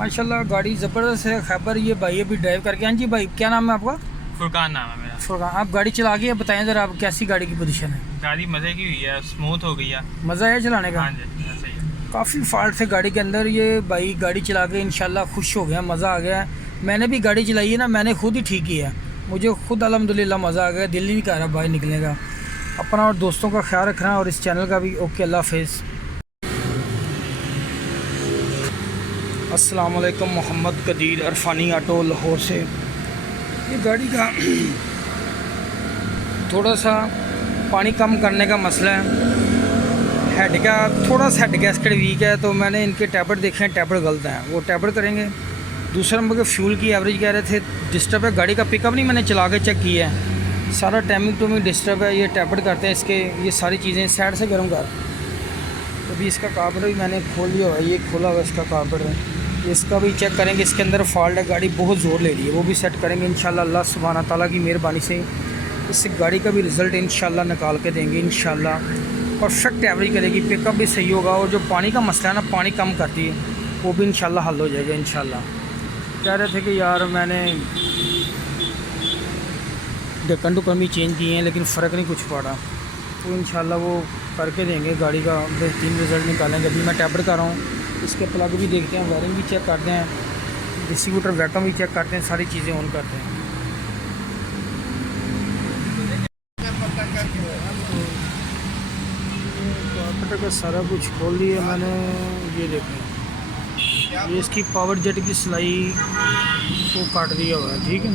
माशाल्लाह गाड़ी ज़बरदस्त है। खैबर ये भाई अभी ड्राइव करके। हाँ जी भाई, क्या नाम है आपका? फुरकान नाम है मेरा। फुरकान, आप गाड़ी चला के बताएं ज़रा, आप कैसी गाड़ी की पोजीशन है? गाड़ी मज़े की हुई है, स्मूथ हो गई है। मज़ा आया चलाने का? हाँ जी, ऐसे ही है। काफ़ी फॉल्ट थे गाड़ी के अंदर। ये भाई गाड़ी चला के इंशाल्लाह खुश हो गया, मज़ा आ गया। मैंने भी गाड़ी चलाई है ना, मैंने खुद ही ठीक किया, मुझे खुद अल्हम्दुलिल्लाह मज़ा आ गया। दिल नहीं कर रहा बाहर निकलने का। अपना और दोस्तों का ख्याल रखना और इस चैनल का भी। ओके, अल्लाह हाफिज़। अस्सलाम वालेकुम, मोहम्मद कदीर अरफानी ऑटो लाहौर से। ये गाड़ी का थोड़ा सा पानी कम करने का मसला है। हेड का थोड़ा सा हेड गैस्केट वीक है, तो मैंने इनके टैबलेट देखे हैं, टैबलेट गलत हैं, वो टैबलेट करेंगे। दूसरा नंबर के फ्यूल की एवरेज कह रहे थे डिस्टर्ब है। गाड़ी का पिकअप नहीं मैंने चला के चेक किया है, सारा टाइमिंग टूमिंग डिस्टर्ब है। ये टैबलेट करते हैं इसके, ये सारी चीज़ें साइड से गर्म कर। तो अभी इसका कार्बोरेटर भी मैंने खोल लिया हुआ है, ये खोला हुआ है इसका कार्बोरेटर। इसका भी चेक करेंगे, इसके अंदर फॉल्ट है, गाड़ी बहुत ज़ोर ले रही है, वो भी सेट करेंगे इंशाल्लाह। अल्लाह सुब्हाना ताला की मेहरबानी से इस गाड़ी का भी रिज़ल्ट इंशाल्लाह निकाल के देंगे इंशाल्लाह। परफेक्ट एवरेज करेगी, पिकअप भी सही होगा, और जो पानी का मसला है ना, पानी कम करती है, वो भी इंशाल्लाह हल हो जाएगा इंशाल्लाह। कह रहे थे कि यार मैंने ढक्कन टुकन भी चेंज किए हैं, लेकिन फ़र्क नहीं कुछ पड़ा, तो इंशाल्लाह वो करके देंगे, गाड़ी का बेहतरीन रिज़ल्ट निकालेंगे। अभी मैं टैबलेट कर रहा हूँ, इसके प्लग भी देखते हैं, वायरिंग भी चेक करते हैं, डिस्ट्रीब्यूटर वैक्यूम भी चेक करते हैं, सारी चीज़ें ऑन करते हैं। कार्बोरेटर का सारा कुछ खोल लिया मैंने। ये देखें, ये इसकी पावर जेट की सिलाई को काट दिया हुआ है, ठीक है।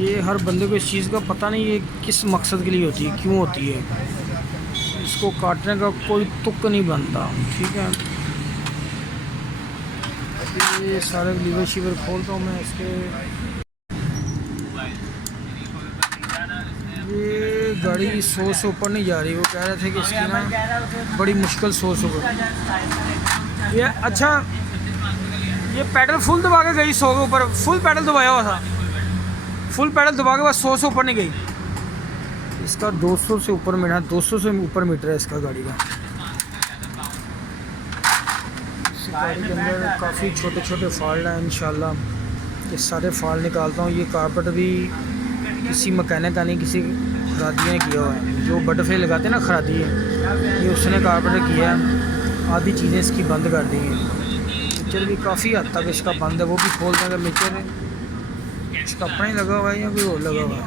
ये हर बंदे को इस चीज़ का पता नहीं है किस मकसद के लिए होती है, क्यों होती है, इसको काटने का कोई तुक नहीं बनता, ठीक है। ये सारे लीवर शीवर खोलता हूँ मैं इसके। ये गाड़ी 100 से ऊपर नहीं जा रही, वो कह रहे थे कि इसकी ना बड़ी मुश्किल 100 से ऊपर। ये अच्छा, ये पैडल फुल दबा के गई 100 के ऊपर, फुल पैडल दबाया हुआ था, फुल पैडल दबा के बाद 100 से ऊपर नहीं गई। इसका 200 से ऊपर मीटर, 200 से ऊपर मीटर है इसका गाड़ी का। इस गाड़ी के अंदर काफ़ी छोटे छोटे फॉल्ट हैं इंशाल्लाह, ये सारे फॉल्ट निकालता हूँ। ये कार्पेट भी किसी मकैनिक का नहीं, किसी खरादी ने किया हुआ है, जो बटरफ्लाई लगाते हैं ना खरादी है, ये उसने कार्पेट किया है। आधी चीज़ें इसकी बंद कर दी हैं। मिक्सर भी काफ़ी हद तक इसका बंद है, वो भी खोल देंगे। मिक्सर इसका अपना ही लगा हुआ है या कोई और लगा हुआ है?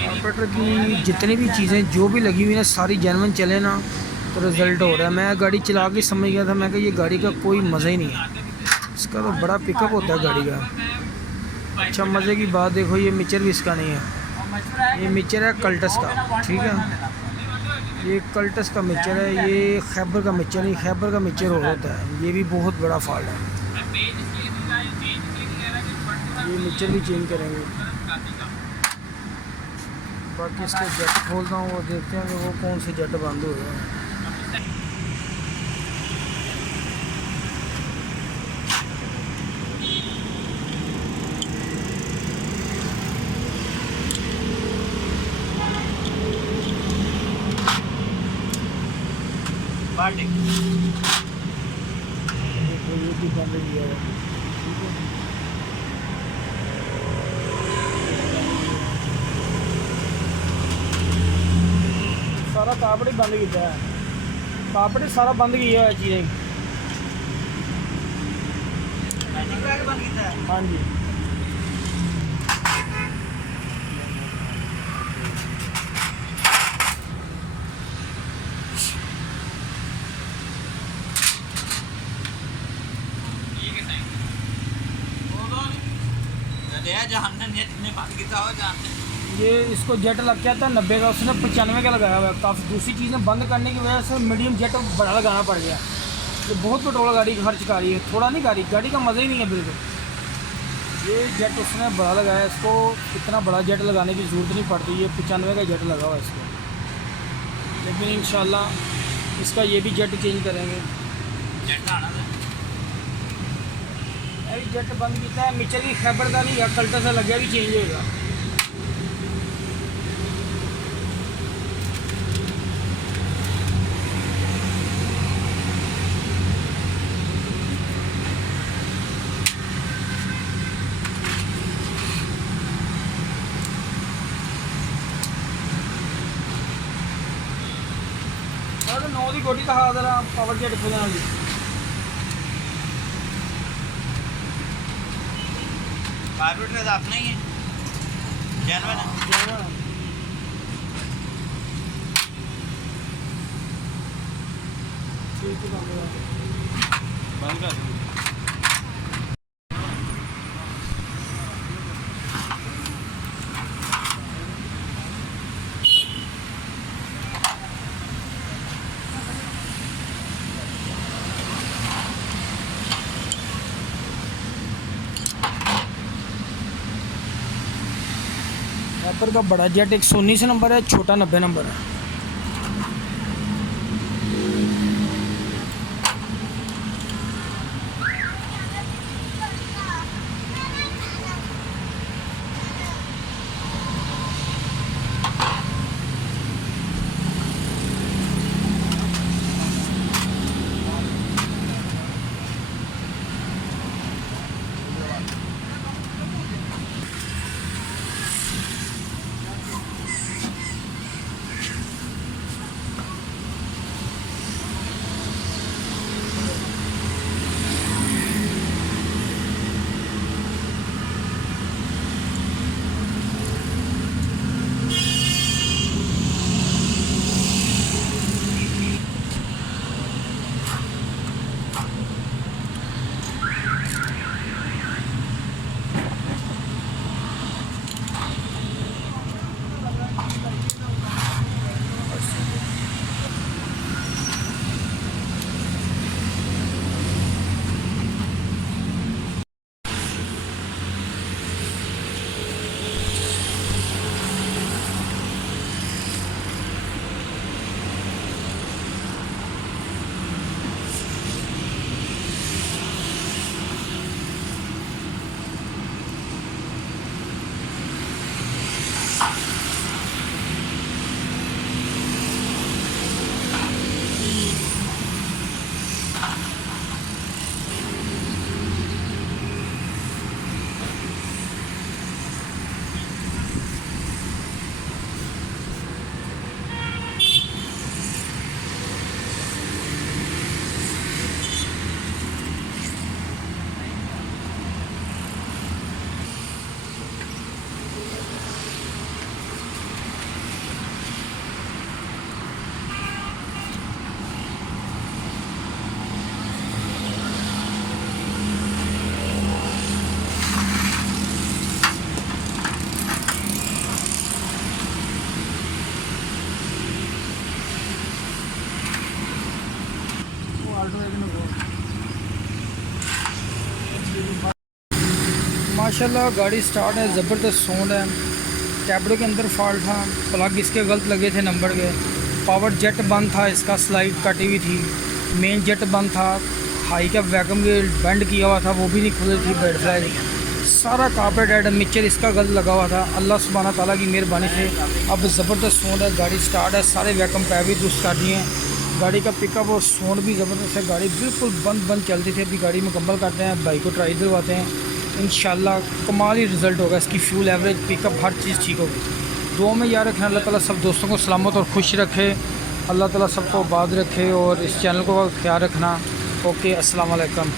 कार्बोरेटर की जितनी भी चीज़ें जो भी लगी हुई हैं सारी जेन्युइन चले ना, तो रिज़ल्ट हो रहा है। मैं गाड़ी चला के समझ गया था, मैं कि ये गाड़ी का कोई मज़ा ही नहीं है, इसका तो बड़ा पिकअप होता है गाड़ी का। अच्छा मज़े की बात देखो, ये मिक्सर भी इसका नहीं है, ये मिक्सर है कल्टस का, ठीक है। ये कल्टस का मिक्सर है, ये खैबर का मिक्सर नहीं, खैबर का मिक्सर हो होता है, ये भी बहुत बड़ा फॉल्ट है। ये मिक्सर भी चेंज करेंगे। बाकी इसके जेट खोलता हूँ, वो देखते हैं कि वो कौन से जेट बंद हो गए हैं। ये भी बंद किया है, ठीक है। सारा कार्बोरेटर बंद किया है, कार्बोरेटर सारा बंद किया है चीज़ें। हाँ जी, ये इसको जेट लग गया था 90 का, उसने 95 का लगाया हुआ है। काफ़ी दूसरी चीज़ें बंद करने की वजह से मीडियम जेट बड़ा लगाना पड़ गया। ये बहुत पेट्रोल गाड़ी खर्च कर रही है, थोड़ा नहीं कर रही, गाड़ी का मज़ा ही नहीं है बिल्कुल। ये जेट उसने बड़ा लगाया, इसको इतना बड़ा जेट लगाने की ज़रूरत नहीं पड़ती, ये 95 का जेट लगा हुआ है इसको। लेकिन इंशाल्लाह इसका ये भी जेट चेंज करेंगे। जेट आना था ये भी जेट बंद किया है, मिचर की खैबर का नहीं है, कल्टा सा लगे भी चेंज होगा। सर 9 की गोटी का हाथ जरा पावर जेट खुदा जी। कार्बोरेटर तो अपना ही है, जेन्युइन है। बंद कर दो। रैपर का बड़ा जेट 119 नंबर है, छोटा 90 नंबर है। माशाल्लाह गाड़ी स्टार्ट है, ज़बरदस्त साउंड है। टैबलो के अंदर फॉल्ट था, प्लग इसके गलत लगे थे नंबर के। पावर जेट बंद था, इसका स्लाइड कटी हुई थी। मेन जेट बंद था, हाई का वैक्यूम बेंड किया हुआ था, वो भी नहीं खुली थी। बेड फ्लाई सारा कार्पेट हेड मिक्सचर इसका गलत लगा हुआ था। अल्लाह सुब्हाना ताला की मेहरबानी से अब ज़बरदस्त साउंड है, गाड़ी स्टार्ट है। सारे वैक्यूम पैप भी दुरुस्त कर दिए हैं। गाड़ी का पिकअप और साउंड भी ज़बरदस्त है। गाड़ी बिल्कुल बंद चलती थी। अभी गाड़ी मुकम्मल करते हैं, बाइक को ट्राई करवाते हैं। इंशाल्लाह कमाल ही रिज़ल्ट होगा। इसकी फ्यूल एवरेज, पिकअप, हर चीज़ ठीक होगी। दुआ में याद रखें, अल्लाह ताला सब दोस्तों को सलामत और खुश रखे। अल्लाह ताला सबको आबाद रखे और इस चैनल को ख्याल रखना। ओके, अस्सलाम वालेकुम।